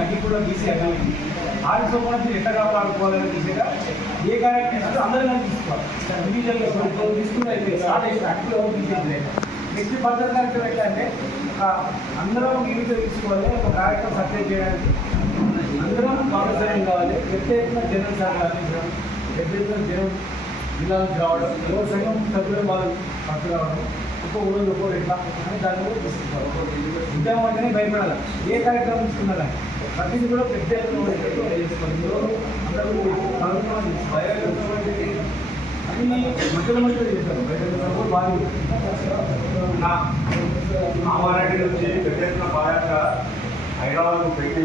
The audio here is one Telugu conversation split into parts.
అగ్గి కూడా బీసీ అర్థమైంది. ఆడితో కూడా మీరు ఎట్లా కాపాడుకోవాలనే దిశగా ఏ కార్యక్రమం అందరూ తీసుకోవాలి. ఇండివిజువల్గా తీసుకుంటే యాక్టివ్ తీసేది. నెక్స్ట్ ఫర్దర్ కార్యక్రమం ఎట్లా అంటే అందరం ఇండివిజువల్ తీసుకోవాలి. ఒక కార్యక్రమం సక్సెస్ చేయడానికి అందరం భాగస్వామ్యం కావాలి. పెద్ద ఎత్తున జనరల్ సార్ అందించడం, పెద్ద ఎత్తున జనం జిల్లాలకు రావడం, ఎవరు సంఘం సభ్యులు వాళ్ళు పట్టు రావడం, ఒక్కో ఊళ్ళో ఒక్కో ఎట్లా అని దాని కూడా తీసుకుంటారు. ఉద్యమం అంటేనే భయపడాలి. ఏ కార్యక్రమం తీసుకున్నారా ప్రతిదీ కూడా పెద్ద ఎత్తున చేసుకోవాలి. అందరూ అన్ని మధ్యలో మధ్యలో చేస్తారు. బయట కూడా బాగా కామారెడ్డి నుంచి పెద్ద ఎత్తున పాదయాత్ర హైదరాబాద్ పెట్టి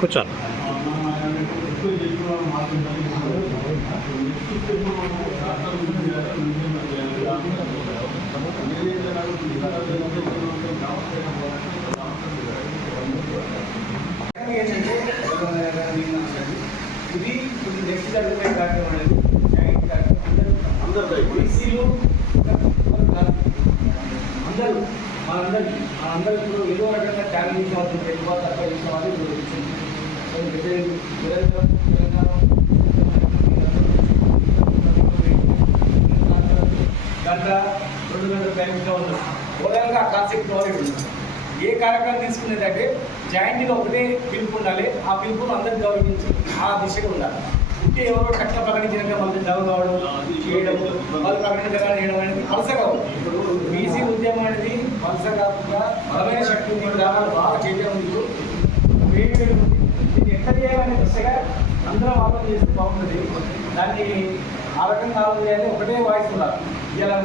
కూర్చోండి. ఇది నెక్స్ట్ జరుగుతున్న కార్యక్రమం అనేది అందరూ బీసీలు అందరూ మనందరూ ఇప్పుడు ఏదో రకంగా త్యాగం చేసిన వాళ్ళు ఎక్కువ తక్కువ చేసిన వాళ్ళు తెలంగాణ గంట 2 గంటల టైం ఇస్తూ ఉన్నారు. ఓవరాల్గా ఆ కాన్సెప్ట్ వాళ్ళు ఏ కార్యక్రమం తీసుకునేదంటే జాయింట్గా ఒకటే పిలుపు ఉండాలి. ఆ పిలుపును అందరికీ గౌరవించి ఆ దిశగా ఉండాలి. ఉంటే ఎవరో కట్ట ప్రకటించినాక మళ్ళీ జవ కావడం చేయడం, వాళ్ళు ప్రకటించగా చేయడం అనేది పలసగా ఉంది. ఇప్పుడు బీసీ ఉద్యమం అనేది పలస కాకుండా బలమైన శక్తి ఉంది. గ్రామాలు బాగా చేయడం ఉంది. వేడి ఉంది. దీన్ని ఎట్లా చేయాలనే దిశగా అందరం ఆలోచన చేస్తే బాగుంటుంది. దాన్ని ఆ రకంగా ఆలోచన చేయాలి. ఒకటే వాయిస్ ఉండాలి. ఇలా